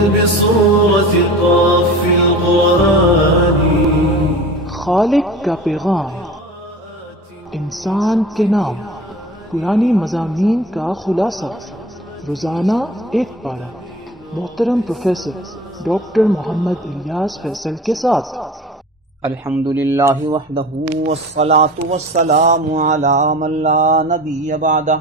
بصورة قاف القرآن. خالق کا پیغام، انسان کے نام، پرانی مضامین کا خلاصہ، روزانہ ایک پارہ، محترم پروفیسر ڈاکٹر محمد الیاس فیصل کے ساتھ۔ الحمدللہ وحدہ والصلاة والسلام علی من لا نبی بعدہ،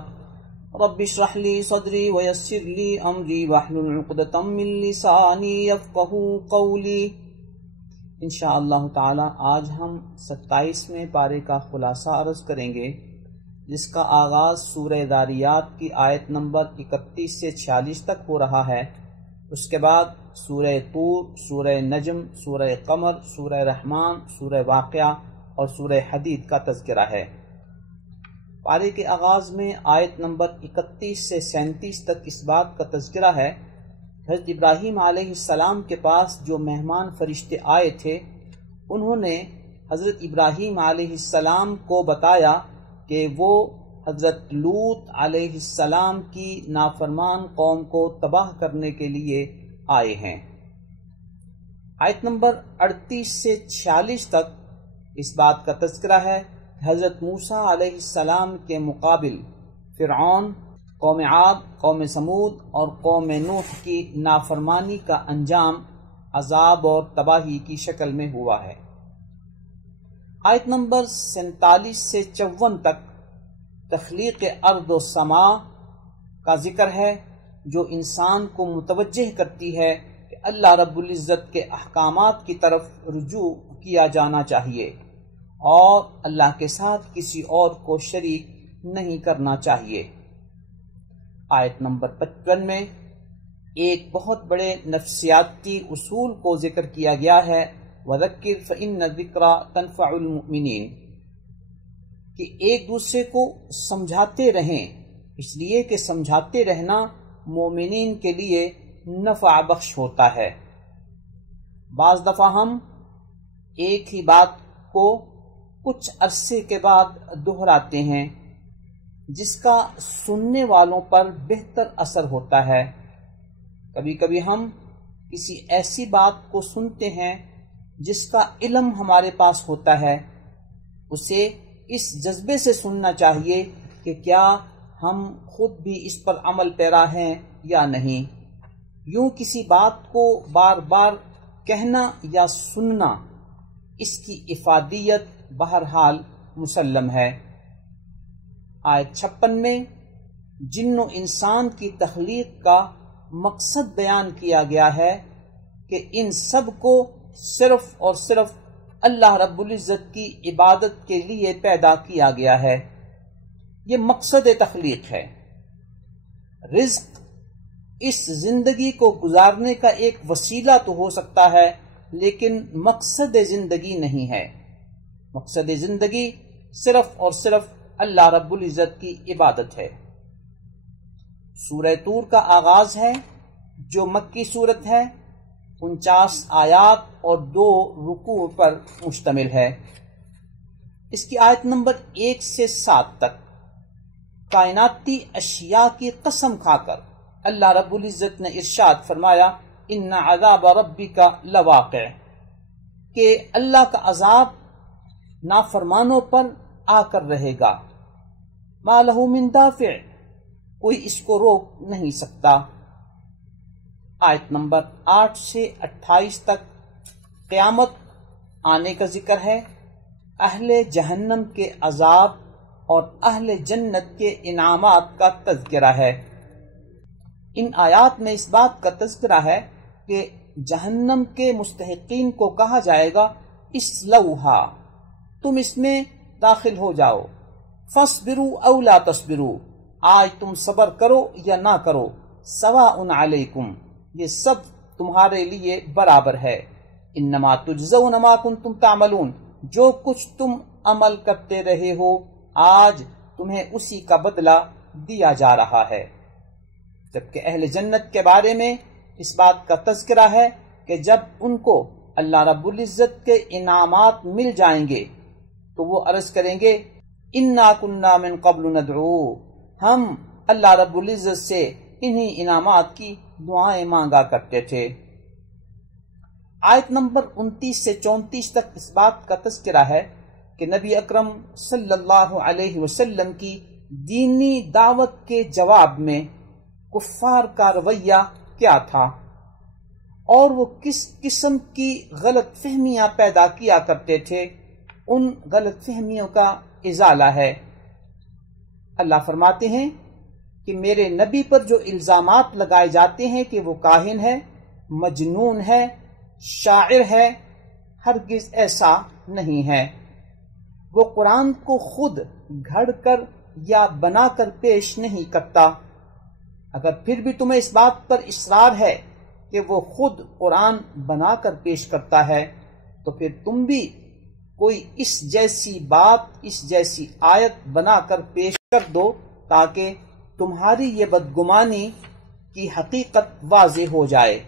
رب اشرح لی صدری ویسر لی امری واحلل عقدۃ من لسانی یفقہوا قولی۔ انشاءاللہ تعالی آج ہم 27ویں پارے کا خلاصہ عرض کریں گے، جس کا آغاز سورہ ذاریات کی آیت نمبر 31 سے 46 تک ہو رہا ہے۔ اس کے بعد سورہ طور، سورہ نجم، سورہ قمر، سورہ رحمان، سورہ واقعہ اور سورہ حدید کا تذکرہ ہے۔ پارے کے آغاز میں آیت نمبر 31 سے 37 تک اس بات کا تذکرہ ہے، حضرت ابراہیم علیہ السلام کے پاس جو مہمان فرشتے آئے تھے، انہوں نے حضرت ابراہیم علیہ السلام کو بتایا کہ وہ حضرت لوط علیہ السلام کی نافرمان قوم کو تباہ کرنے کے لیے آئے ہیں۔ آیت نمبر 38 سے 46 تک اس بات کا تذکرہ ہے کہ حضرت موسیٰ علیہ السلام کے مقابل فرعون، قوم عاد، قوم سمود اور قوم نوح کی نافرمانی کا انجام عذاب اور تباہی کی شکل میں ہوا ہے۔ آیت نمبر 47 سے 54 تک تخلیق ارض و سما کا ذکر ہے، جو انسان کو متوجہ کرتی ہے کہ اللہ رب العزت کے احکامات کی طرف رجوع کیا جانا چاہیے اور اللہ کے ساتھ کسی اور کو شریک نہیں کرنا چاہیے۔ آیت نمبر 55 میں ایک بہت بڑے نفسیاتی اصول کو ذکر کیا گیا ہے، وَذَكِّرْ فَإِنَّ الذِّكْرَى تَنفَعُ الْمُؤْمِنِينَ، کہ ایک دوسرے کو سمجھاتے رہیں، اس لیے کہ سمجھاتے رہنا مومنین کے لیے نفع بخش ہوتا ہے۔ بعض دفعہ ہم ایک ہی بات کو کچھ عرصے کے بعد دہراتے ہیں، جس کا سننے والوں پر بہتر اثر ہوتا ہے۔ کبھی کبھی ہم کسی ایسی بات کو سنتے ہیں جس کا علم ہمارے پاس ہوتا ہے، اسے اس جذبے سے سننا چاہیے کہ کیا ہم خود بھی اس پر عمل پیرا ہیں یا نہیں۔ یوں کسی بات کو بار بار کہنا یا سننا، اس کی افادیت بہرحال مسلم ہے۔ آیت 56 میں جن و انسان کی تخلیق کا مقصد بیان کیا گیا ہے کہ ان سب کو صرف اور صرف اللہ رب العزت کی عبادت کے لیے پیدا کیا گیا ہے۔ یہ مقصد تخلیق ہے۔ رزق اس زندگی کو گزارنے کا ایک وسیلہ تو ہو سکتا ہے، لیکن مقصد زندگی نہیں ہے۔ مقصد زندگی صرف اور صرف اللہ رب العزت کی عبادت ہے۔ سورہ طور کا آغاز ہے، جو مکی صورت ہے، 49 آیات اور 2 رکوع پر مشتمل ہے۔ اس کی آیت نمبر 1 سے 7 تک کائناتی اشیاء کی قسم کھا کر اللہ رب العزت نے ارشاد فرمایا، ان عذاب ربک لواقع، کہ اللہ کا عذاب نافرمانوں پر آ کر رہے گا، ما لہ من دافع، کوئی اس کو روک نہیں سکتا۔ آیت نمبر 8 سے 28 تک قیامت آنے کا ذکر ہے، اہل جہنم کے عذاب اور اہل جنت کے انعامات کا تذکرہ ہے۔ ان آیات میں اس بات کا تذکرہ ہے کہ جہنم کے مستحقین کو کہا جائے گا، اسلوہا، تم اس میں داخل ہو جاؤ، فاصبروا او لا تصبروا، آج تم صبر کرو یا نہ کرو، سواء علیکم، یہ سب تمہارے لیے برابر ہے، انما تجزون ما کنتم تعملون، جو کچھ تم عمل کرتے رہے ہو آج تمہیں اسی کا بدلہ دیا جا رہا ہے۔ جبکہ اہل جنت کے بارے میں اس بات کا تذکرہ ہے کہ جب ان کو اللہ رب العزت کے انعامات مل جائیں گے تو وہ عرض کریں گے، انا کننا من قبل ندعو، ہم اللہ رب العزت سے انہی انعامات کی دعائیں مانگا کرتے تھے۔ آیت نمبر 29 سے 34 تک اس بات کا تذکرہ ہے کہ نبی اکرم صلی اللہ علیہ وسلم کی دینی دعوت کے جواب میں کفار کا رویہ کیا تھا اور وہ کس قسم کی غلط فہمیاں پیدا کیا کرتے تھے، ان غلط فہمیوں کا ازالہ ہے۔ اللہ فرماتے ہیں کہ میرے نبی پر جو الزامات لگائے جاتے ہیں کہ وہ کاہن ہے، مجنون ہے، شاعر ہے، ہرگز ایسا نہیں ہے۔ وہ قرآن کو خود گھڑ کر یا بنا کر پیش نہیں کرتا۔ اگر پھر بھی تمہیں اس بات پر اصرار ہے کہ وہ خود قرآن بنا کر پیش کرتا ہے تو پھر تم بھی کوئی اس جیسی بات، اس جیسی آیت بنا کر پیش کر دو تاکہ تمہاری یہ بدگمانی کی حقیقت واضح ہو جائے۔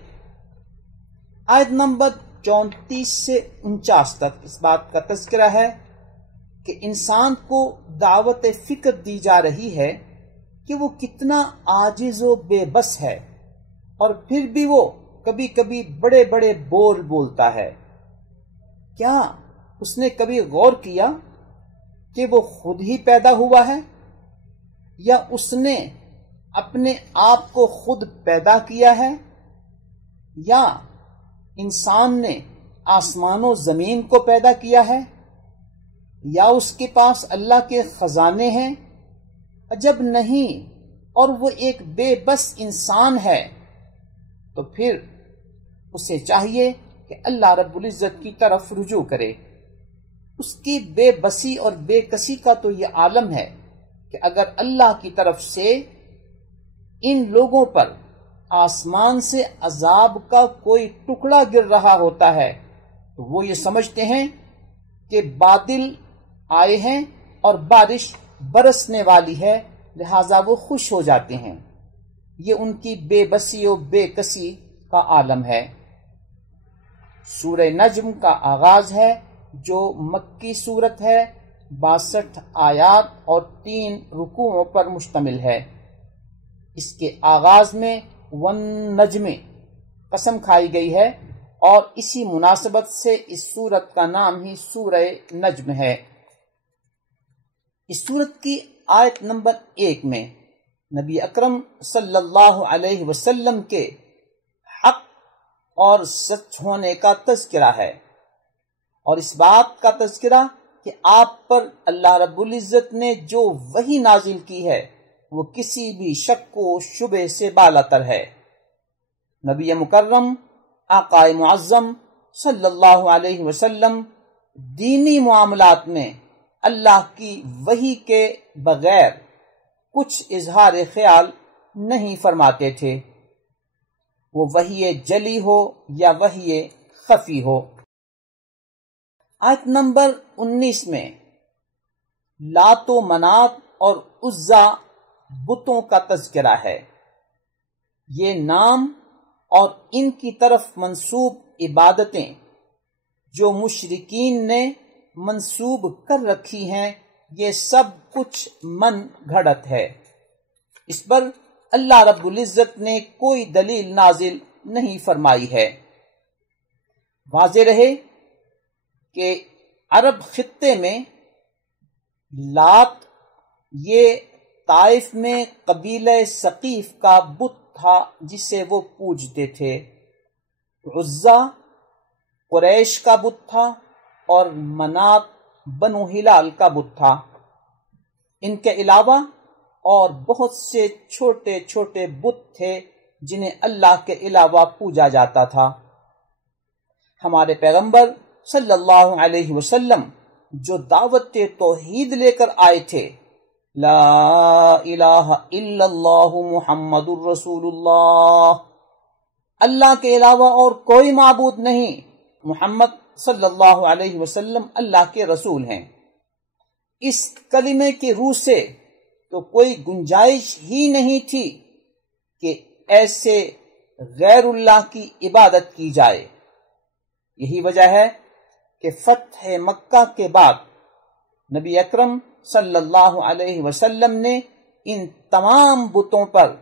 آیت نمبر 34 سے 49 تک اس بات کا تذکرہ ہے کہ انسان کو دعوت فکر دی جا رہی ہے کہ وہ کتنا عاجز و بے بس ہے، اور پھر بھی وہ کبھی کبھی بڑے بڑے بول بولتا ہے۔ کیا اس نے کبھی غور کیا کہ وہ خود ہی پیدا ہوا ہے یا اس نے اپنے آپ کو خود پیدا کیا ہے، یا انسان نے آسمان و زمین کو پیدا کیا ہے، یا اس کے پاس اللہ کے خزانے ہیں؟ جب نہیں اور وہ ایک بے بس انسان ہے تو پھر اسے چاہیے کہ اللہ رب العزت کی طرف رجوع کرے۔ اس کی بے بسی اور بے کسی کا تو یہ عالم ہے کہ اگر اللہ کی طرف سے ان لوگوں پر آسمان سے عذاب کا کوئی ٹکڑا گر رہا ہوتا ہے تو وہ یہ سمجھتے ہیں کہ بادل آئے ہیں اور بارش برسنے والی ہے، لہذا وہ خوش ہو جاتے ہیں۔ یہ ان کی بے بسی و بے کسی کا عالم ہے۔ سورہ نجم کا آغاز ہے جو مکی سورت ہے، 62 آیات اور 3 رکوعوں پر مشتمل ہے۔ اس کے آغاز میں والنجم قسم کھائی گئی ہے اور اسی مناسبت سے اس سورت کا نام ہی سورہ نجم ہے۔ اس سورت کی آیت نمبر 1 میں نبی اکرم صلی اللہ علیہ وسلم کے حق اور سچ ہونے کا تذکرہ ہے، اور اس بات کا تذکرہ کہ آپ پر اللہ رب العزت نے جو وحی نازل کی ہے وہ کسی بھی شک و شبہ سے بالاتر ہے۔ نبی مکرم آقا معظم صلی اللہ علیہ وسلم دینی معاملات میں اللہ کی وحی کے بغیر کچھ اظہار خیال نہیں فرماتے تھے، وہ وحی جلی ہو یا وحی خفی ہو۔ آیت نمبر 19 میں لات و منات اور عزا بتوں کا تذکرہ ہے۔ یہ نام اور ان کی طرف منسوب عبادتیں جو مشرکین نے منسوب کر رکھی ہیں، یہ سب کچھ من گھڑت ہے۔ اس پر اللہ رب العزت نے کوئی دلیل نازل نہیں فرمائی ہے۔ واضح رہے کہ عرب خطے میں لات یہ طائف میں قبیلہ ثقیف کا بت تھا جسے وہ پوجتے تھے۔ عزا قریش کا بت تھا اور منات بنو ہلال کا بت تھا۔ ان کے علاوہ اور بہت سے چھوٹے چھوٹے بت تھے جنہیں اللہ کے علاوہ پوجا جاتا تھا۔ ہمارے پیغمبر صلی اللہ علیہ وسلم جو دعوت توحید لے کر آئے تھے، لا الہ الا اللہ محمد الرسول اللہ، اللہ کے علاوہ اور کوئی معبود نہیں، محمد صلی اللہ علیہ وسلم اللہ کے رسول ہیں، اس کلمے کی روح سے تو کوئی گنجائش ہی نہیں تھی کہ ایسے غیر اللہ کی عبادت کی جائے۔ یہی وجہ ہے کہ فتح مکہ کے بعد نبی اکرم صلی اللہ علیہ وسلم نے ان تمام بتوں پر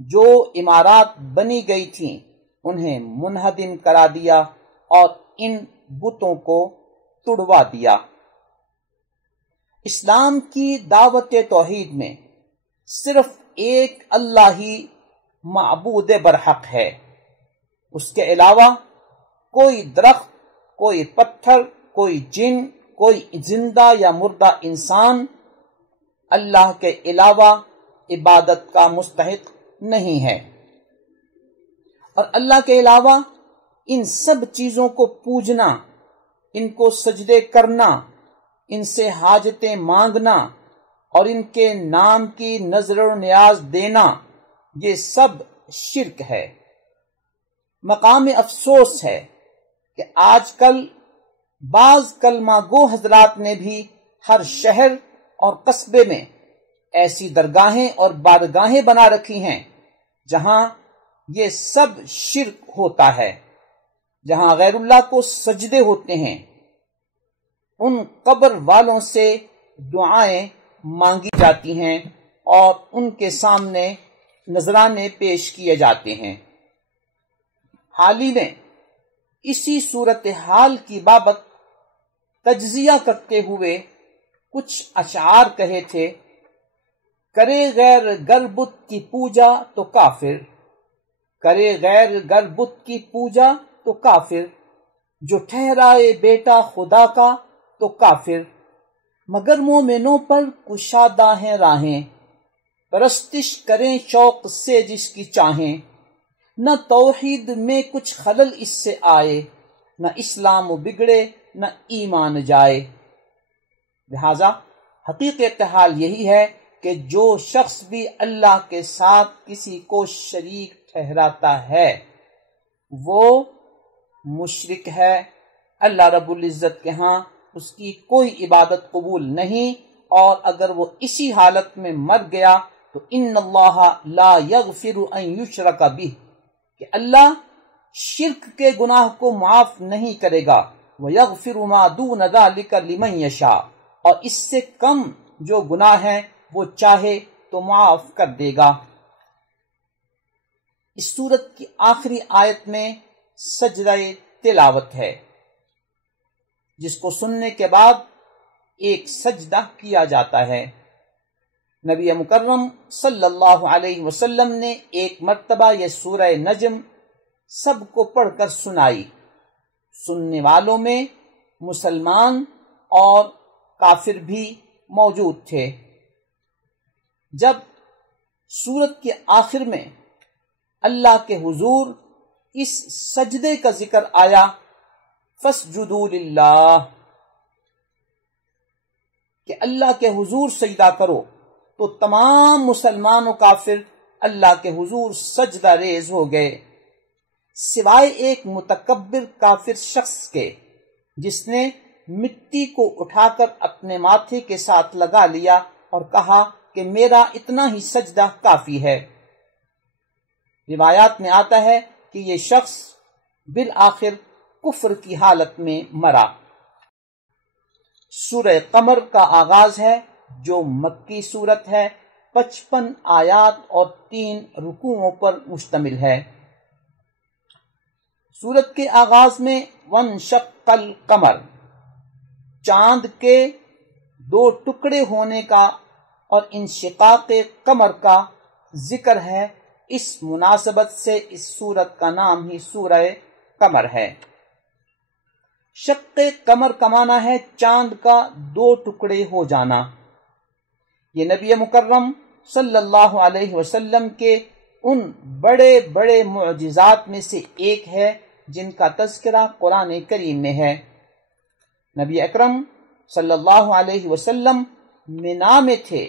جو عمارات بنی گئی تھیں انہیں منہدم کرا دیا اور ان بتوں کو تڑوا دیا۔ اسلام کی دعوت توحید میں صرف ایک اللہ ہی معبود برحق ہے، اس کے علاوہ کوئی درخت، کوئی پتھر، کوئی جن، کوئی زندہ یا مردہ انسان اللہ کے علاوہ عبادت کا مستحق نہیں ہے، اور اللہ کے علاوہ ان سب چیزوں کو پوجنا، ان کو سجدے کرنا، ان سے حاجتیں مانگنا اور ان کے نام کی نظر و نیاز دینا، یہ سب شرک ہے۔ مقام افسوس ہے کہ آج کل بعض کلمہ گو حضرات نے بھی ہر شہر اور قصبے میں ایسی درگاہیں اور بارگاہیں بنا رکھی ہیں جہاں یہ سب شرک ہوتا ہے، جہاں غیر اللہ کو سجدے ہوتے ہیں، ان قبر والوں سے دعائیں مانگی جاتی ہیں اور ان کے سامنے نذرانے پیش کیے جاتے ہیں۔ حال ہی میں اسی صورتحال کی بابت تجزیہ کرتے ہوئے کچھ اشعار کہے تھے: کرے غیر گر بت کی پوجا تو کافر، کرے غیر گر بت کی پوجا تو کافر، جو ٹھہرائے بیٹا خدا کا تو کافر، مگر مومنوں پر کشادہ ہیں راہیں، پرستش کریں شوق سے جس کی چاہیں، نہ توحید میں کچھ خلل اس سے آئے، نہ اسلام بگڑے نہ ایمان جائے۔ لہذا حقیقت حال یہی ہے کہ جو شخص بھی اللہ کے ساتھ کسی کو شریک ٹھہراتا ہے وہ مشرک ہے، اللہ رب العزت کے ہاں اس کی کوئی عبادت قبول نہیں، اور اگر وہ اسی حالت میں مر گیا تو ان اللہ لا یغفر ان یشرک بہ، کہ اللہ شرک کے گناہ کو معاف نہیں کرے گا، وَيَغْفِرُ مَا دُونَ ذَلِكَ لِمَنْ يَشَاءُ، اور اس سے کم جو گناہ ہیں وہ چاہے تو معاف کر دے گا۔ اس سورت کی آخری آیت میں سجدہ تلاوت ہے، جس کو سننے کے بعد ایک سجدہ کیا جاتا ہے۔ نبی مکرم صلی اللہ علیہ وسلم نے ایک مرتبہ یہ سورہ نجم سب کو پڑھ کر سنائی۔ سننے والوں میں مسلمان اور کافر بھی موجود تھے۔ جب سورت کے آخر میں اللہ کے حضور اس سجدے کا ذکر آیا، فَاسْجُدُوا لِلَّهِ، کہ اللہ کے حضور سجدہ کرو، تو تمام مسلمان و کافر اللہ کے حضور سجدہ ریز ہو گئے، سوائے ایک متکبر کافر شخص کے جس نے مٹی کو اٹھا کر اپنے ماتھے کے ساتھ لگا لیا اور کہا کہ میرا اتنا ہی سجدہ کافی ہے۔ روایات میں آتا ہے کہ یہ شخص بالآخر کفر کی حالت میں مرا۔ سورہ قمر کا آغاز ہے جو مکی صورت ہے، 55 آیات اور 3 رکوعوں پر مشتمل ہے۔ سورت کے آغاز میں وَانشَقَّ الْقَمَرُ، چاند کے 2 ٹکڑے ہونے کا اور انشقاق قمر کا ذکر ہے۔ اس مناسبت سے اس سورت کا نام ہی سورہ قمر ہے۔ شق قمر کا معنی ہے چاند کا 2 ٹکڑے ہو جانا۔ یہ نبی مکرم صلی اللہ علیہ وسلم کے ان بڑے بڑے معجزات میں سے ایک ہے جن کا تذکرہ قرآن کریم میں ہے۔ نبی اکرم صلی اللہ علیہ وسلم مینا میں تھے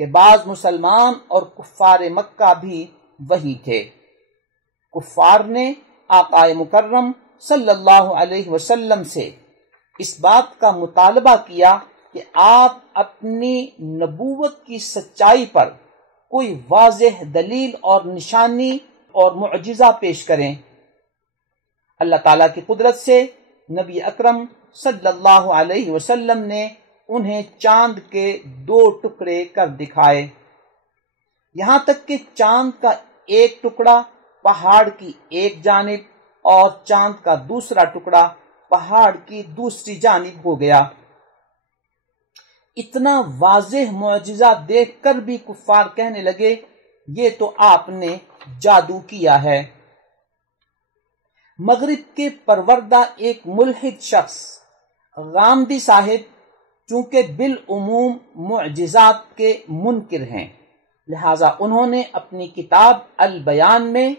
کہ بعض مسلمان اور کفار مکہ بھی وہی تھے۔ کفار نے آقا مکرم صلی اللہ علیہ وسلم سے اس بات کا مطالبہ کیا کہ آپ اپنی نبوت کی سچائی پر کوئی واضح دلیل اور نشانی اور معجزہ پیش کریں۔ اللہ تعالیٰ کی قدرت سے نبی اکرم صلی اللہ علیہ وسلم نے انہیں چاند کے 2 ٹکڑے کر دکھائے، یہاں تک کہ چاند کا ایک ٹکڑا پہاڑ کی ایک جانب اور چاند کا دوسرا ٹکڑا پہاڑ کی دوسری جانب ہو گیا۔ اتنا واضح معجزہ دیکھ کر بھی کفار کہنے لگے یہ تو آپ نے جادو کیا ہے۔ مغرب کے پروردہ ایک ملحد شخص غامدی صاحب چونکہ بالعموم معجزات کے منکر ہیں، لہذا انہوں نے اپنی کتاب البیان میں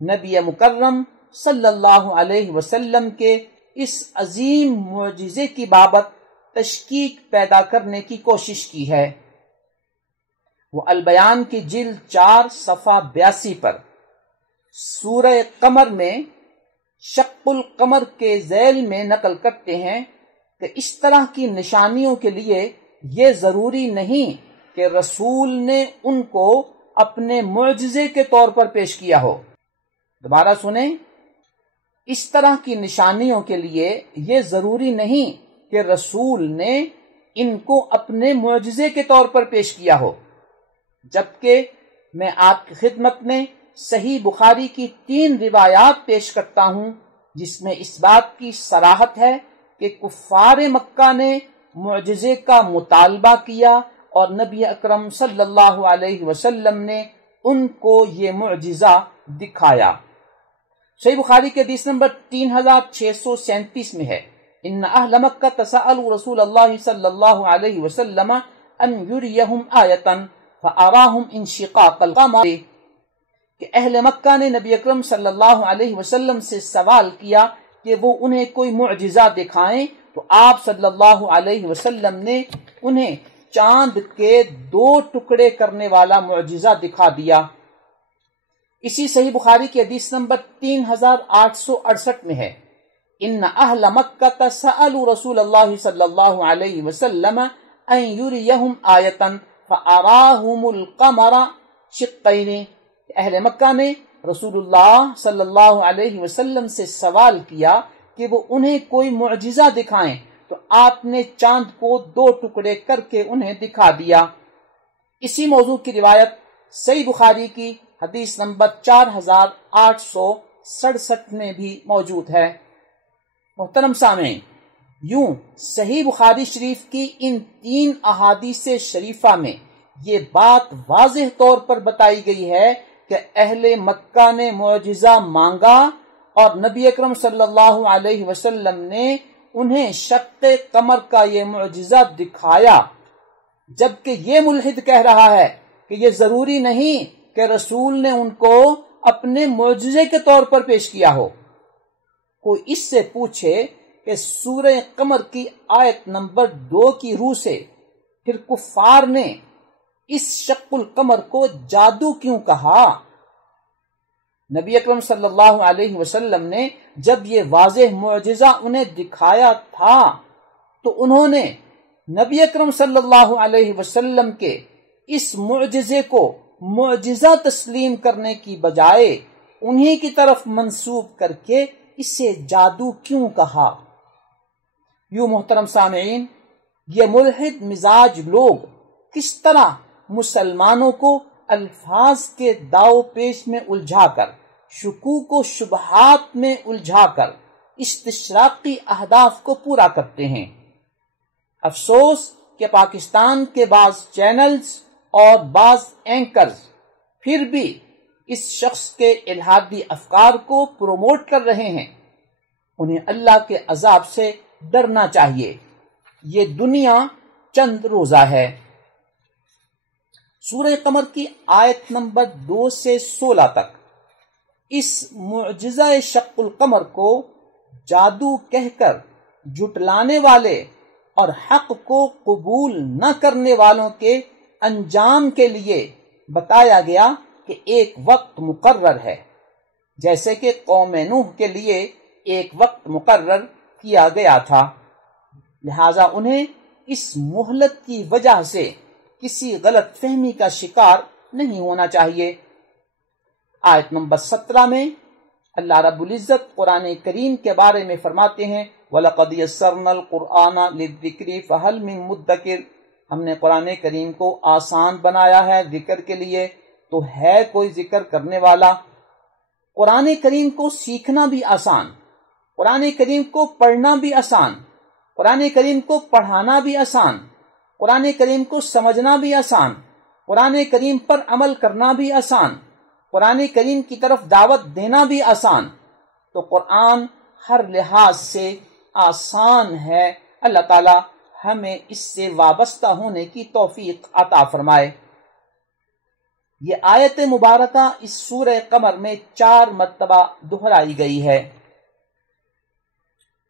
نبی مکرم صلی اللہ علیہ وسلم کے اس عظیم معجزے کی بابت تشکیک پیدا کرنے کی کوشش کی ہے۔ وہ البیان کی جلد 4 صفحہ 82 پر سورہ قمر میں شق القمر کے ذیل میں نقل کرتے ہیں کہ اس طرح کی نشانیوں کے لیے یہ ضروری نہیں کہ رسول نے ان کو اپنے معجزے کے طور پر پیش کیا ہو۔ دوبارہ سنیں، اس طرح کی نشانیوں کے لیے یہ ضروری نہیں کہ رسول نے ان کو اپنے معجزے کے طور پر پیش کیا ہو، جبکہ میں آپ کی خدمت میں صحیح بخاری کی 3 روایات پیش کرتا ہوں جس میں اس بات کی صراحت ہے کہ کفار مکہ نے معجزے کا مطالبہ کیا اور نبی اکرم صلی اللہ علیہ وسلم نے ان کو یہ معجزہ دکھایا۔ صحیح بخاری کے حدیث نمبر 3637 میں ہے، ان اہل مکہ تسألوا رسول اللہ صلی اللہ علیہ وسلم ان یریہم آیتا فاراہم انشقاق القمر، کہ اہل مکہ نے نبی اکرم صلی اللہ علیہ وسلم سے سوال کیا کہ وہ انہیں کوئی معجزہ دکھائیں، تو آپ صلی اللہ علیہ وسلم نے انہیں چاند کے 2 ٹکڑے کرنے والا معجزہ دکھا دیا۔ اسی صحیح بخاری کی حدیث نمبر 3868 میں ہے، ان اہل مکہ سألوا رسول اللہ صلی اللہ علیہ وسلم ان یریہم آیتا فاراہم القمر شقین، اہل مکہ نے رسول اللہ صلی اللہ علیہ وسلم سے سوال کیا کہ وہ انہیں کوئی معجزہ دکھائیں، تو آپ نے چاند کو 2 ٹکڑے کر کے انہیں دکھا دیا۔ اسی موضوع کی روایت صحیح بخاری کی حدیث نمبر 4867 میں بھی موجود ہے۔ محترم سامعین، یوں صحیح بخاری شریف کی ان 3 احادیث شریفہ میں یہ بات واضح طور پر بتائی گئی ہے کہ اہل مکہ نے معجزہ مانگا اور نبی اکرم صلی اللہ علیہ وسلم نے انہیں شق قمر کا یہ معجزہ دکھایا، جبکہ یہ ملحد کہہ رہا ہے کہ یہ ضروری نہیں کہ رسول نے ان کو اپنے معجزے کے طور پر پیش کیا ہو۔ کوئی اس سے پوچھے کہ سورہ قمر کی آیت نمبر 2 کی روح سے پھر کفار نے اس شق القمر کو جادو کیوں کہا؟ نبی اکرم صلی اللہ علیہ وسلم نے جب یہ واضح معجزہ انہیں دکھایا تھا تو انہوں نے نبی اکرم صلی اللہ علیہ وسلم کے اس معجزے کو معجزہ تسلیم کرنے کی بجائے انہی کی طرف منسوب کر کے اسے جادو کیوں کہا؟ یوں محترم سامعین، یہ ملحد مزاج لوگ کس طرح مسلمانوں کو الفاظ کے داؤ پیش میں الجھا کر، شکوک و شبہات میں الجھا کر استشراقی اہداف کو پورا کرتے ہیں۔ افسوس کہ پاکستان کے بعض چینلز اور بعض اینکرز پھر بھی اس شخص کے الہادی افکار کو پروموٹ کر رہے ہیں۔ انہیں اللہ کے عذاب سے ڈرنا چاہیے، یہ دنیا چند روزہ ہے۔ سورہ قمر کی آیت نمبر 2 سے 16 تک اس معجزہ شق القمر کو جادو کہہ کر جھٹلانے والے اور حق کو قبول نہ کرنے والوں کے انجام کے لیے بتایا گیا کہ ایک وقت مقرر ہے، جیسے کہ قوم نوح کے لیے ایک وقت مقرر کیا گیا تھا، لہذا انہیں اس مہلت کی وجہ سے کسی غلط فہمی کا شکار نہیں ہونا چاہیے۔ آیت نمبر 17 میں اللہ رب العزت قرآن کریم کے بارے میں فرماتے ہیں وَلَقَدْ يَسَّرْنَا الْقُرْآنَ لِلذِّكْرِ فَهَلْ مِن مُدَّكِرٍ، ہم نے قرآن کریم کو آسان بنایا ہے ذکر کے لیے، تو ہے کوئی ذکر کرنے والا۔ قرآن کریم کو سیکھنا بھی آسان، قرآن کریم کو پڑھنا بھی آسان، قرآن کریم کو پڑھانا بھی آسان، قرآن کریم کو سمجھنا بھی آسان، قرآن کریم پر عمل کرنا بھی آسان، قرآن کریم کی طرف دعوت دینا بھی آسان۔ تو قرآن ہر لحاظ سے آسان ہے۔ اللہ تعالی ہمیں اس سے وابستہ ہونے کی توفیق عطا فرمائے۔ یہ آیت مبارکہ اس سورہ قمر میں 4 مرتبہ دہرائی گئی ہے۔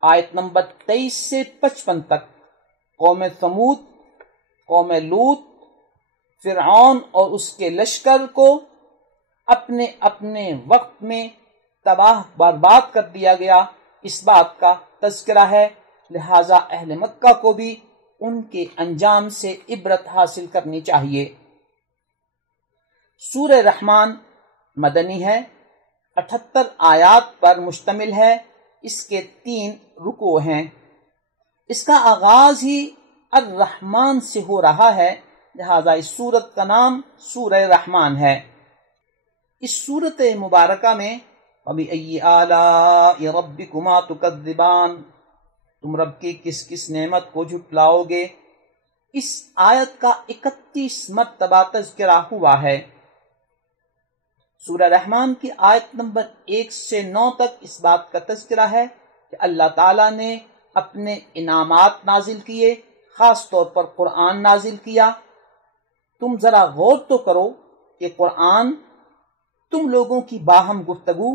آیت نمبر 23 سے 55 تک قوم ثمود، قوم لوط، فرعون اور اس کے لشکر کو اپنے اپنے وقت میں تباہ برباد کر دیا گیا، اس بات کا تذکرہ ہے۔ لہذا اہل مکہ کو بھی ان کے انجام سے عبرت حاصل کرنی چاہیے۔ سورہ رحمان مدنی ہے، 78 آیات پر مشتمل ہے، اس کے 3 رکوع ہیں۔ اس کا آغاز ہی الرحمن سے ہو رہا ہے، لہذا اس سورت کا نام سورہ رحمان ہے۔ اس سورت مبارکہ میں فَبِأَيِّ آلَاءِ رَبِّكُمَا تُكَذِّبَانِ، تم رب کی کس کس نعمت کو جھٹلاؤ گے۔ اس آیت کا 31 مرتبہ تذکرہ ہوا ہے۔ سورہ رحمان کی آیت نمبر 1 سے 9 تک اس بات کا تذکرہ ہے کہ اللہ تعالیٰ نے اپنے انعامات نازل کیے، خاص طور پر قرآن نازل کیا۔ تم ذرا غور تو کرو کہ قرآن تم لوگوں کی باہم گفتگو،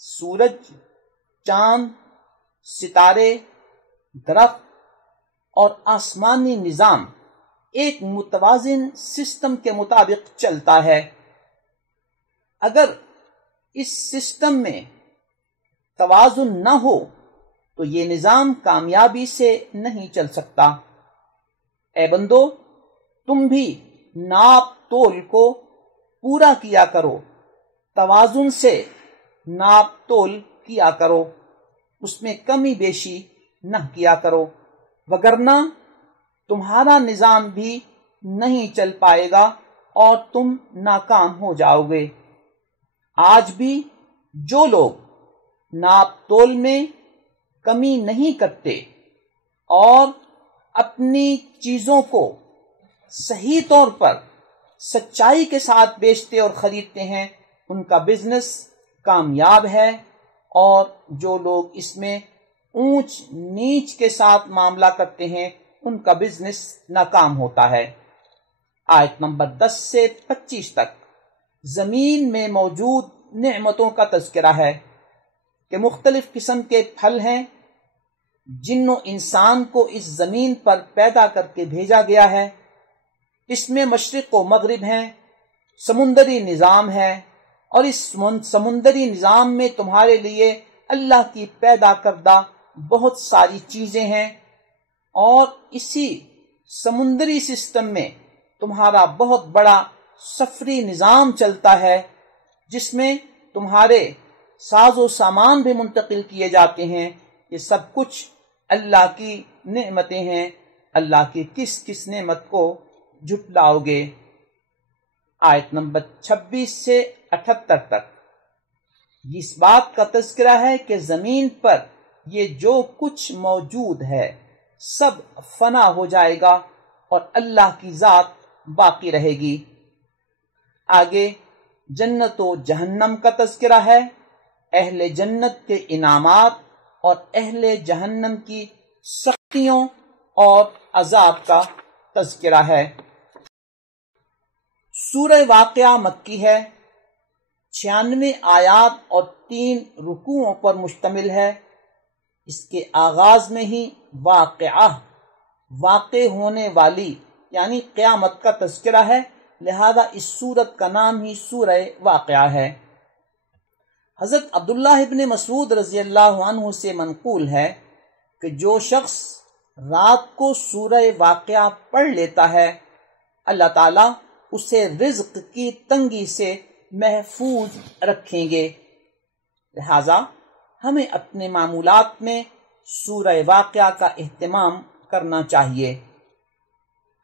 سورج، چاند، ستارے، درخت اور آسمانی نظام ایک متوازن سسٹم کے مطابق چلتا ہے۔ اگر اس سسٹم میں توازن نہ ہو تو یہ نظام کامیابی سے نہیں چل سکتا۔ اے بندو، تم بھی ناپ تول کو پورا کیا کرو، توازن سے ناپ تول کیا کرو، اس میں کمی بیشی نہ کیا کرو، وگرنہ تمہارا نظام بھی نہیں چل پائے گا اور تم ناکام ہو جاؤ گے۔ آج بھی جو لوگ ناپ تول میں کمی نہیں کرتے اور اپنی چیزوں کو صحیح طور پر سچائی کے ساتھ بیچتے اور خریدتے ہیں، ان کا بزنس کامیاب ہے، اور جو لوگ اس میں اونچ نیچ کے ساتھ معاملہ کرتے ہیں ان کا بزنس ناکام ہوتا ہے۔ آیت نمبر 10 سے 25 تک زمین میں موجود نعمتوں کا تذکرہ ہے کہ مختلف قسم کے پھل ہیں، جن و انسان کو اس زمین پر پیدا کر کے بھیجا گیا ہے۔ اس میں مشرق و مغرب ہیں، سمندری نظام ہے، اور اس سمندری نظام میں تمہارے لیے اللہ کی پیدا کردہ بہت ساری چیزیں ہیں، اور اسی سمندری سسٹم میں تمہارا بہت بڑا سفری نظام چلتا ہے، جس میں تمہارے ساز و سامان بھی منتقل کیے جاتے ہیں۔ یہ سب کچھ اللہ کی نعمتیں ہیں۔ اللہ کی کس کس نعمت کو جھٹلاؤ گے۔ آیت نمبر 26 سے 78 تک اس بات کا تذکرہ ہے کہ زمین پر یہ جو کچھ موجود ہے سب فنا ہو جائے گا اور اللہ کی ذات باقی رہے گی۔ آگے جنت و جہنم کا تذکرہ ہے، اہل جنت کے انعامات اور اہل جہنم کی سختیوں اور عذاب کا تذکرہ ہے۔ سورہ واقعہ مکی ہے، 96 آیات اور 3 رکوعوں پر مشتمل ہے۔ اس کے آغاز میں ہی واقعہ، واقع ہونے والی یعنی قیامت کا تذکرہ ہے، لہذا اس سورت کا نام ہی سورہ واقعہ ہے۔ حضرت عبداللہ ابن مسعود رضی اللہ عنہ سے منقول ہے کہ جو شخص رات کو سورہ واقعہ پڑھ لیتا ہے، اللہ تعالیٰ اسے رزق کی تنگی سے محفوظ رکھیں گے۔ لہذا ہمیں اپنے معمولات میں سورہ واقعہ کا اہتمام کرنا چاہیے۔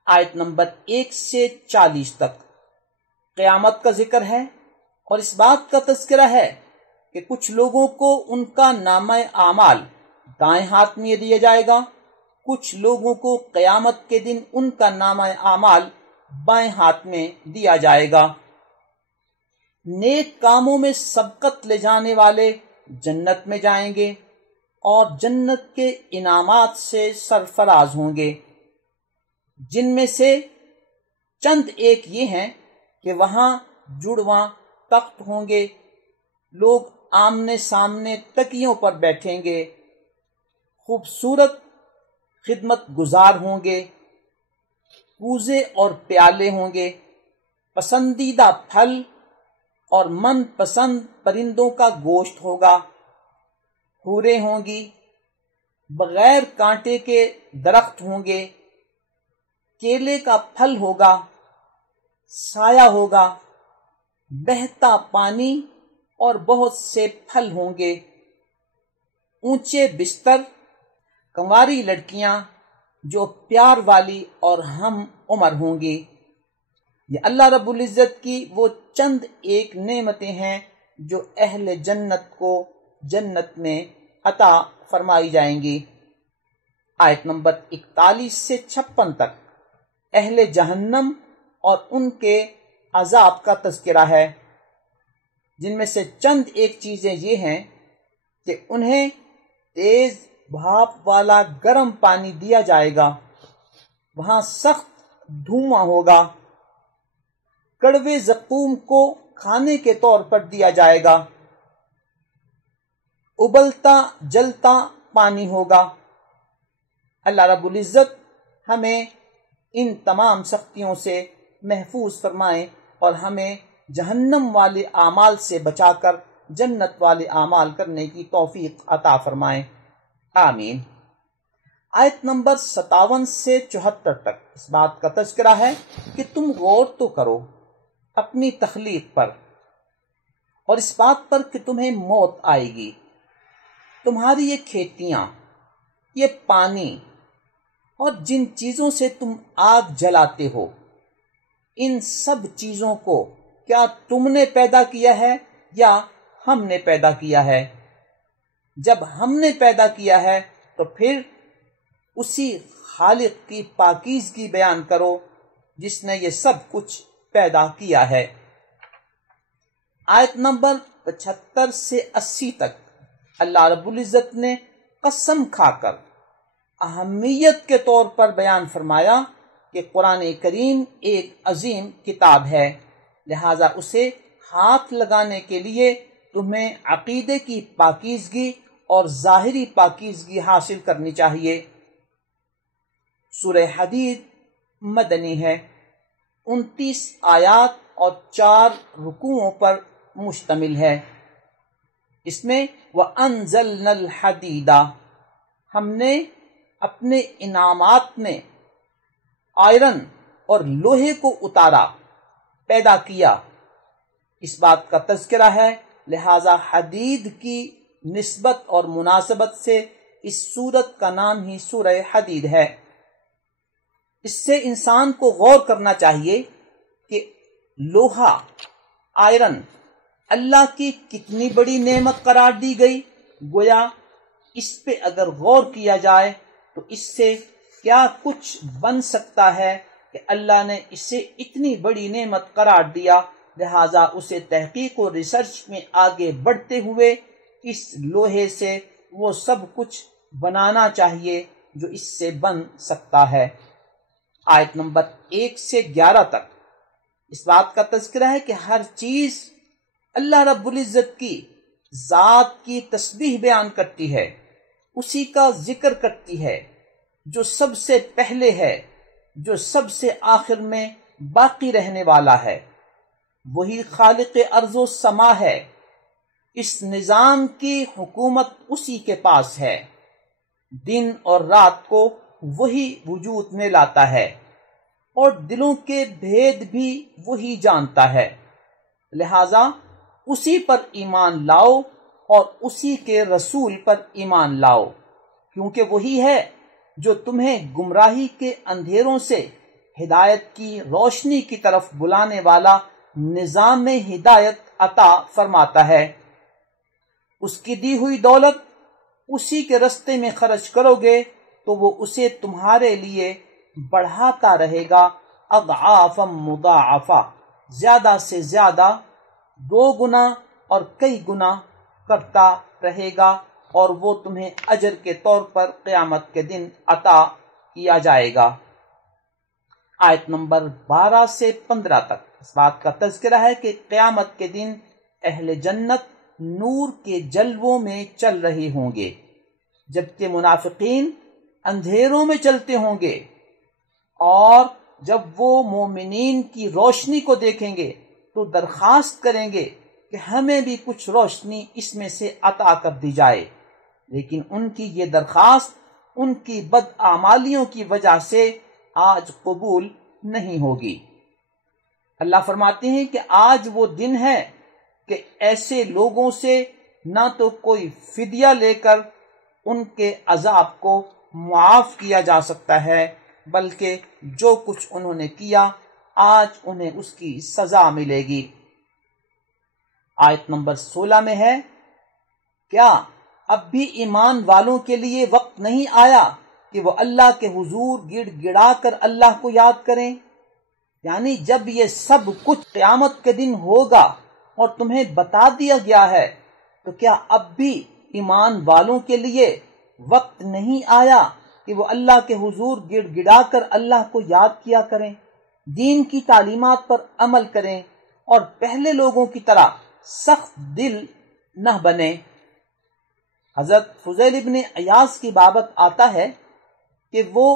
آیت نمبر 1 سے 40 تک قیامت کا ذکر ہے اور اس بات کا تذکرہ ہے کہ کچھ لوگوں کو ان کا نامہ اعمال دائیں ہاتھ میں دیا جائے گا، کچھ لوگوں کو قیامت کے دن ان کا نامہ اعمال بائیں ہاتھ میں دیا جائے گا۔ نیک کاموں میں سبقت لے جانے والے جنت میں جائیں گے اور جنت کے انعامات سے سرفراز ہوں گے، جن میں سے چند ایک یہ ہیں کہ وہاں جڑواں تخت ہوں گے، لوگ آمنے سامنے تکیوں پر بیٹھیں گے، خوبصورت خدمت گزار ہوں گے، کوزے اور پیالے ہوں گے، پسندیدہ پھل اور من پسند پرندوں کا گوشت ہوگا، حوریں ہوں گی، بغیر کانٹے کے درخت ہوں گے، کیلے کا پھل ہوگا، سایہ ہوگا، بہتا پانی اور بہت سے پھل ہوں گے، اونچے بستر، کنواری لڑکیاں جو پیار والی اور ہم عمر ہوں گی۔ یہ اللہ رب العزت کی وہ چند ایک نعمتیں ہیں جو اہل جنت کو جنت میں عطا فرمائی جائیں گی۔ آیت نمبر 41 سے 56 تک اہل جہنم اور ان کے عذاب کا تذکرہ ہے، جن میں سے چند ایک چیزیں یہ ہیں کہ انہیں تیز بھاپ والا گرم پانی دیا جائے گا، وہاں سخت دھواں ہوگا، کڑوے زقوم کو کھانے کے طور پر دیا جائے گا، ابلتا جلتا پانی ہوگا۔ اللہ رب العزت ہمیں ان تمام سختیوں سے محفوظ فرمائیں اور ہمیں جہنم والے اعمال سے بچا کر جنت والے اعمال کرنے کی توفیق عطا فرمائیں، آمین۔ آیت نمبر 57 سے 74 تک اس بات کا تذکرہ ہے کہ تم غور تو کرو اپنی تخلیق پر اور اس بات پر کہ تمہیں موت آئے گی، تمہاری یہ کھیتیاں، یہ پانی اور جن چیزوں سے تم آگ جلاتے ہو، ان سب چیزوں کو کیا تم نے پیدا کیا ہے یا ہم نے پیدا کیا ہے؟ جب ہم نے پیدا کیا ہے تو پھر اسی خالق کی پاکیزگی بیان کرو جس نے یہ سب کچھ پیدا کیا ہے۔ آیت نمبر 75 سے 80 تک اللہ رب العزت نے قسم کھا کر اہمیت کے طور پر بیان فرمایا کہ قرآن کریم ایک عظیم کتاب ہے، لہذا اسے ہاتھ لگانے کے لیے تمہیں عقیدے کی پاکیزگی اور ظاہری پاکیزگی حاصل کرنی چاہیے۔ سورہ حدید مدنی ہے، 29 آیات اور 4 رکوعوں پر مشتمل ہے۔ اس میں وَأَنزَلْنَا الْحَدِيدَ، ہم نے اپنے انعامات میں آئرن اور لوہے کو اتارا، پیدا کیا، اس بات کا تذکرہ ہے، لہذا حدید کی نسبت اور مناسبت سے اس سورت کا نام ہی سورہ حدید ہے۔ اس سے انسان کو غور کرنا چاہیے کہ لوہا، آئرن اللہ کی کتنی بڑی نعمت قرار دی گئی، گویا اس پہ اگر غور کیا جائے تو اس سے کیا کچھ بن سکتا ہے کہ اللہ نے اسے اتنی بڑی نعمت قرار دیا، لہذا اسے تحقیق و ریسرچ میں آگے بڑھتے ہوئے اس لوہے سے وہ سب کچھ بنانا چاہیے جو اس سے بن سکتا ہے۔ آیت نمبر 1 سے 11 تک اس بات کا تذکرہ ہے کہ ہر چیز اللہ رب العزت کی ذات کی تسبیح بیان کرتی ہے، اسی کا ذکر کرتی ہے جو سب سے پہلے ہے، جو سب سے آخر میں باقی رہنے والا ہے، وہی خالق ارض و سما ہے، اس نظام کی حکومت اسی کے پاس ہے، دن اور رات کو وہی وجود میں لاتا ہے اور دلوں کے بھید بھی وہی جانتا ہے، لہذا اسی پر ایمان لاؤ اور اسی کے رسول پر ایمان لاؤ، کیونکہ وہی ہے جو تمہیں گمراہی کے اندھیروں سے ہدایت کی روشنی کی طرف بلانے والا نظام ہدایت عطا فرماتا ہے۔ اس کی دی ہوئی دولت اسی کے رستے میں خرچ کرو گے تو وہ اسے تمہارے لیے بڑھاتا رہے گا، اضعافا مضاعفہ، زیادہ سے زیادہ، 2 گنا اور کئی گنا کرتا رہے گا، اور وہ تمہیں اجر کے طور پر قیامت کے دن عطا کیا جائے گا۔ آیت نمبر 12 سے 15 تک اس بات کا تذکرہ ہے کہ قیامت کے دن اہل جنت نور کے جلووں میں چل رہے ہوں گے، جبکہ منافقین اندھیروں میں چلتے ہوں گے، اور جب وہ مومنین کی روشنی کو دیکھیں گے تو درخواست کریں گے کہ ہمیں بھی کچھ روشنی اس میں سے عطا کر دی جائے، لیکن ان کی یہ درخواست ان کی بدعمالیوں کی وجہ سے آج قبول نہیں ہوگی۔ اللہ فرماتے ہیں کہ آج وہ دن ہے کہ ایسے لوگوں سے نہ تو کوئی فدیہ لے کر ان کے عذاب کو معاف کیا جا سکتا ہے، بلکہ جو کچھ انہوں نے کیا آج انہیں اس کی سزا ملے گی۔ آیت نمبر 16 میں ہے، کیا اب بھی ایمان والوں کے لیے وقت نہیں آیا کہ وہ اللہ کے حضور گڑ گڑا کر اللہ کو یاد کریں؟ یعنی جب یہ سب کچھ قیامت کے دن ہوگا اور تمہیں بتا دیا گیا ہے تو کیا اب بھی ایمان والوں کے لیے وقت نہیں آیا کہ وہ اللہ کے حضور گڑ گڑا کر اللہ کو یاد کیا کریں، دین کی تعلیمات پر عمل کریں اور پہلے لوگوں کی طرح سخت دل نہ بنے؟ حضرت فضیل ابن عیاض کی بابت آتا ہے کہ وہ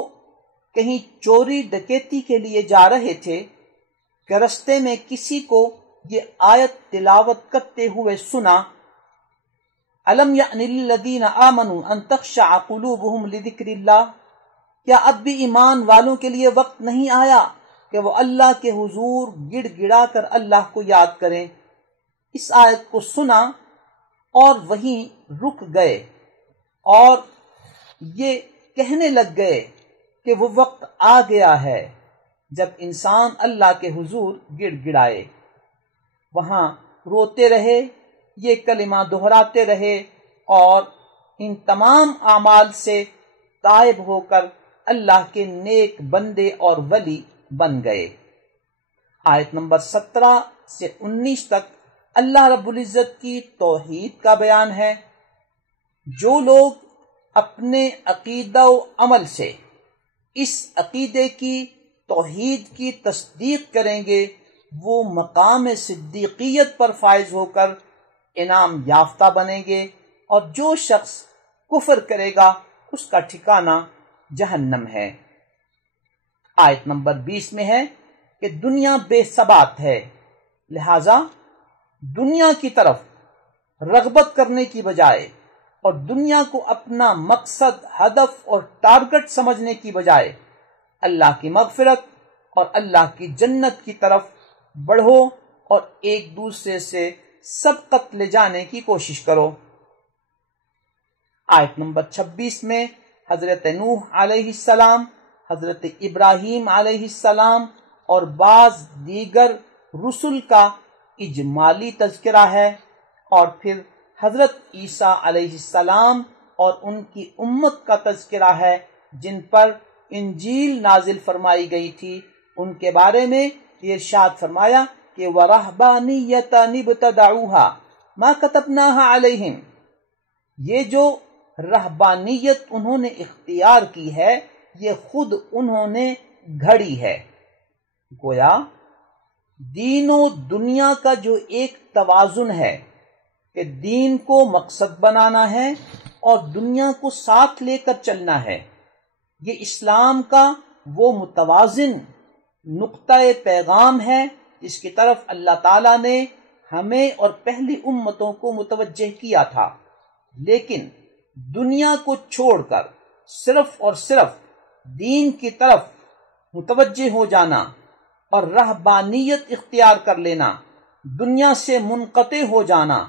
کہیں چوری ڈکیتی کے لیے جا رہے تھے کہ رستے میں کسی کو یہ آیت تلاوت کرتے ہوئے سنا، أَلَمْ يَأْنِ لِلَّذِينَ آمَنُوا أَن تَخْشَعَ قُلُوبُهُمْ لِذِكْرِ اللَّهِ، کیا اب بھی ایمان والوں کے لیے وقت نہیں آیا کہ وہ اللہ کے حضور گڑ گڑا کر اللہ کو یاد کریں؟ اس آیت کو سنا اور وہیں رک گئے اور یہ کہنے لگ گئے کہ وہ وقت آ گیا ہے جب انسان اللہ کے حضور گڑ گڑائے۔ وہاں روتے رہے، یہ کلمہ دہراتے رہے اور ان تمام اعمال سے تائب ہو کر اللہ کے نیک بندے اور ولی بن گئے۔ آیت نمبر 17 سے 19 تک اللہ رب العزت کی توحید کا بیان ہے۔ جو لوگ اپنے عقیدہ و عمل سے اس عقیدے کی توحید کی تصدیق کریں گے وہ مقام صدیقیت پر فائز ہو کر انعام یافتہ بنیں گے، اور جو شخص کفر کرے گا اس کا ٹھکانہ جہنم ہے۔ آیت نمبر 20 میں ہے کہ دنیا بے ثبات ہے، لہذا دنیا کی طرف رغبت کرنے کی بجائے اور دنیا کو اپنا مقصد، ہدف اور ٹارگٹ سمجھنے کی بجائے اللہ کی مغفرت اور اللہ کی جنت کی طرف بڑھو اور ایک دوسرے سے سبقت لے جانے کی کوشش کرو۔ آیت نمبر 26 میں حضرت نوح علیہ السلام، حضرت ابراہیم علیہ السلام اور بعض دیگر رسل کا اجمالی تذکرہ ہے، اور پھر حضرت عیسیٰ علیہ السلام اور ان کی امت کا تذکرہ ہے جن پر انجیل نازل فرمائی گئی تھی۔ ان کے بارے میں یہ ارشاد فرمایا کہ وَرَهْبَانِيَّةً ابْتَدَعُوهَا مَا كَتَبْنَاهَا عَلَيْهِمْ، یہ جو رہبانیت انہوں نے اختیار کی ہے یہ خود انہوں نے گھڑی ہے۔ گویا دین و دنیا کا جو ایک توازن ہے کہ دین کو مقصد بنانا ہے اور دنیا کو ساتھ لے کر چلنا ہے، یہ اسلام کا وہ متوازن نقطۂ پیغام ہے جس کی طرف اللہ تعالیٰ نے ہمیں اور پہلی امتوں کو متوجہ کیا تھا۔ لیکن دنیا کو چھوڑ کر صرف اور صرف دین کی طرف متوجہ ہو جانا اور رہبانیت اختیار کر لینا، دنیا سے منقطع ہو جانا،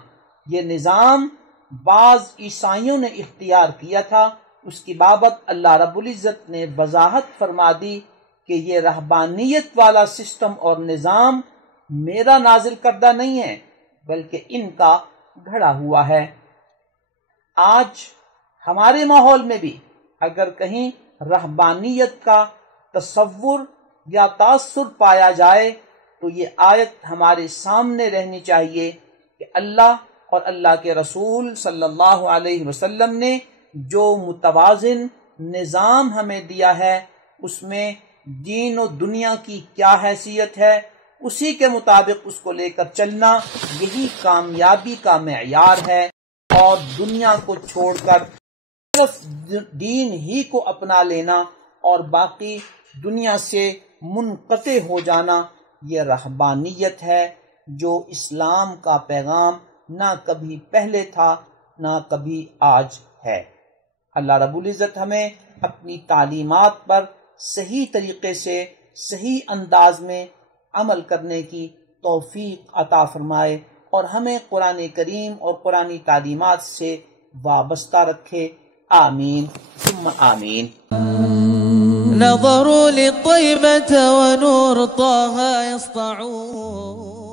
یہ نظام بعض عیسائیوں نے اختیار کیا تھا۔ اس کی بابت اللہ رب العزت نے وضاحت فرما دی کہ یہ رہبانیت والا سسٹم اور نظام میرا نازل کردہ نہیں ہے بلکہ ان کا گھڑا ہوا ہے۔ آج ہمارے ماحول میں بھی اگر کہیں رہبانیت کا تصور یا تاثر پایا جائے تو یہ آیت ہمارے سامنے رہنی چاہیے کہ اللہ اور اللہ کے رسول صلی اللہ علیہ وسلم نے جو متوازن نظام ہمیں دیا ہے اس میں دین و دنیا کی کیا حیثیت ہے، اسی کے مطابق اس کو لے کر چلنا یہی کامیابی کا معیار ہے، اور دنیا کو چھوڑ کر صرف دین ہی کو اپنا لینا اور باقی دنیا سے منقطع ہو جانا یہ رہبانیت ہے جو اسلام کا پیغام نہ کبھی پہلے تھا نہ کبھی آج ہے۔ اللہ رب العزت ہمیں اپنی تعلیمات پر صحیح طریقے سے صحیح انداز میں عمل کرنے کی توفیق عطا فرمائے اور ہمیں قرآن کریم اور قرآنی تعلیمات سے وابستہ رکھے، آمین ثم آمین۔ نظروا للطيبة ونور طه يسطعون